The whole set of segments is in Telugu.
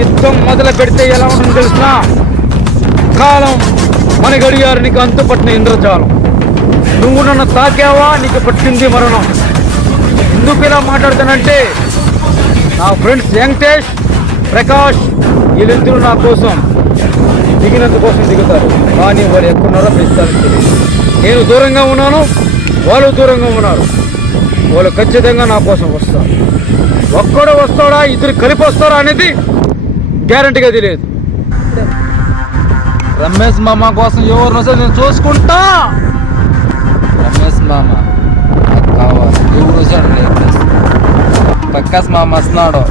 యుద్ధం మొదలు పెడితే ఎలా ఉంటుంది తెలిసిన కాలం మన గడియారు నీకు అంతుపట్టిన ఇంద్రజాలం. నువ్వు నన్ను తాకావా నీకు పట్టింది మరణం. ఎందుకు ఇలా మాట్లాడుతానంటే నా ఫ్రెండ్స్ వెంకటేష్ ప్రకాష్ వీళ్ళిద్దరూ నా కోసం దిగినంత కోసం దిగుతారు. కానీ వాళ్ళు ఎక్కడున్నారో ప్రస్తుతానికి తెలియదు. నేను దూరంగా ఉన్నాను, వాళ్ళు దూరంగా ఉన్నారు. వాళ్ళు ఖచ్చితంగా నా కోసం వస్తారు. ఒక్కడు వస్తాడా ఇద్దరు కలిపి వస్తారా అనేది గ్యారంటీగా తెలియదు. రమేష్ మామ కోసం ఎవరు వస్తే నేను చూసుకుంటా. రమేష్ మామ నాకు కావాలి. ఎవరు వచ్చాడు లేదు, ప్రకాష్ మామ వస్తున్నాడు.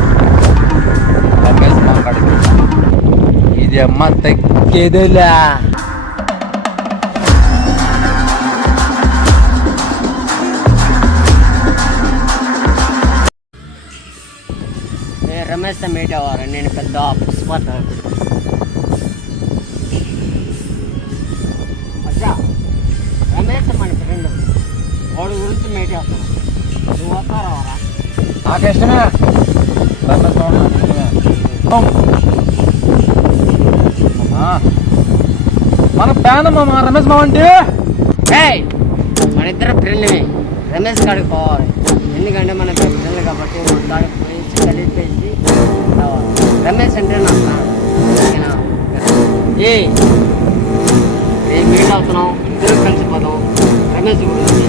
రమేష్ మామ కాడికి ఇది అమ్మ తగ్గేదేలే. రమేష్తో మీట్ అవ్వాలి. నేను పెద్ద పుష్పత అచ్చా రమేష్ మన ఫ్రెండ్, వాడి గురించి మీట్ అవుతాను. నువ్వు వస్తారా? నాకు ఇష్టమే రమేష్ మామ, నాకు ఇష్టమే. మన ఫ్యాన్ మామ రమేష్ మామ అంటే. మన ఇద్దరు ఫ్రెండ్ని రమేష్ కాడికి పోవాలి. ఎందుకంటే మన ఫ్రెండ్లు కాబట్టి మన కాడికి పోయి కలిపేసి రమేష్ అంటే నాకు మీట్ అవుతున్నాం, ఇద్దరు కలిసిపోతాం. రమేష్ గురించి